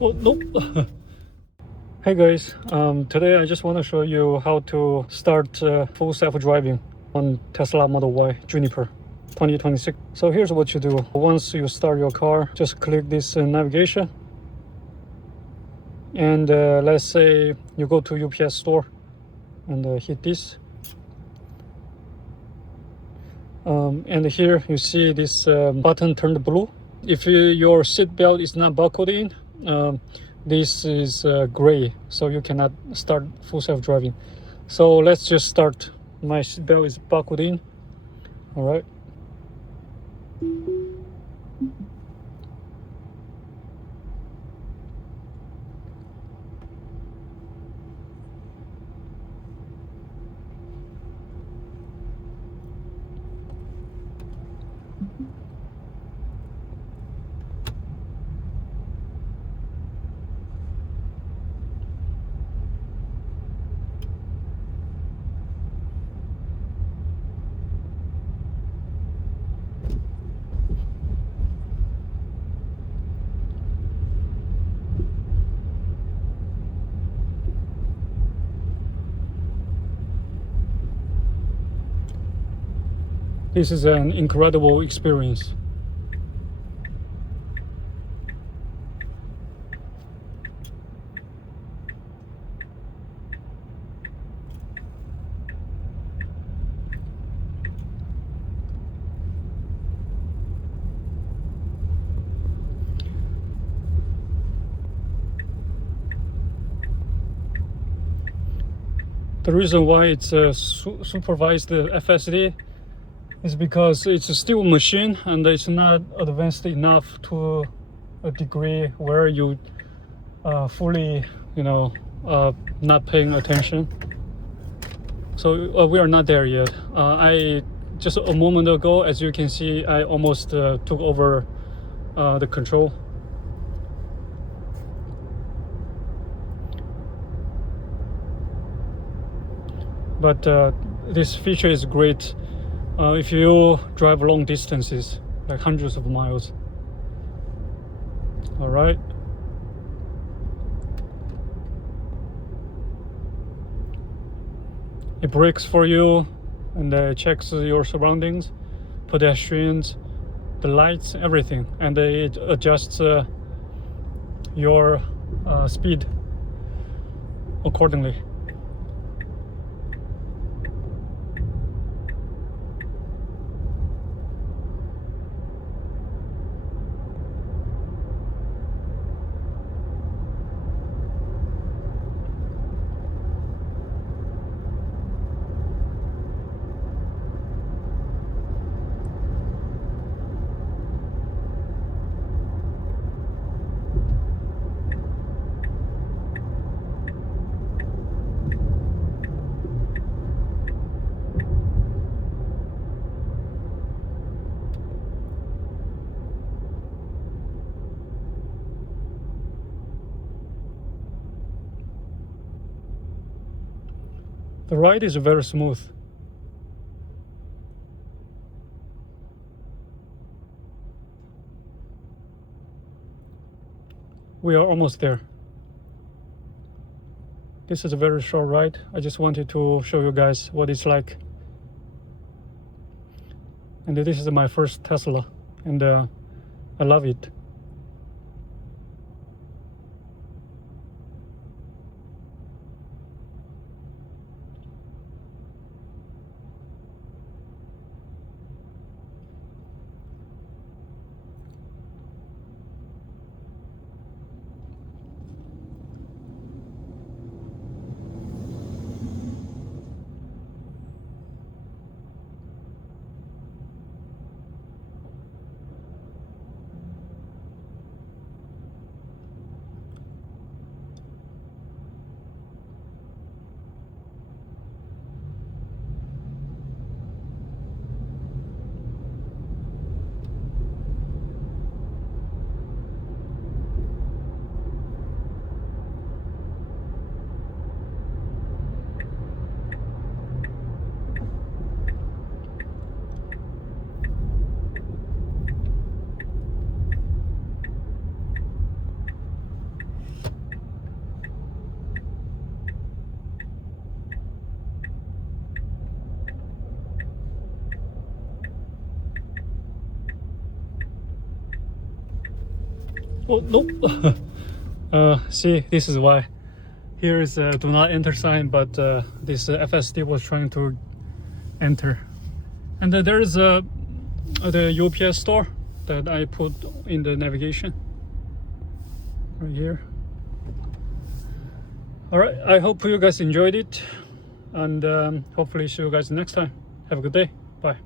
Oh, nope. Hey guys, today I just want to show you how to start full self-driving on Tesla Model Y Juniper 2026. So here's what you do. Once you start your car, just click this navigation, and let's say you go to UPS store and hit this. And here you see this button turned blue. If your seat belt is not buckled in, this is gray, so you cannot start full self-driving. So let's just start. My seat belt is buckled in. All right. This is an incredible experience. The reason why it's supervised FSD is because it's still a machine and it's not advanced enough to a degree where you fully, not paying attention. So we are not there yet. I just a moment ago, as you can see, I almost took over the control. But this feature is great if you drive long distances, like hundreds of miles. All right. It brakes for you and checks your surroundings, pedestrians, the lights, everything, and it adjusts your speed accordingly. The ride is very smooth. We are almost there. This is a very short ride. I just wanted to show you guys what it's like. And this is my first Tesla, and I love it. Oh nope. See, this is why. Here is a do not enter sign, but this FSD was trying to enter. And there is the UPS store that I put in the navigation right here. All right, I hope you guys enjoyed it, and hopefully see you guys next time. Have a good day. Bye.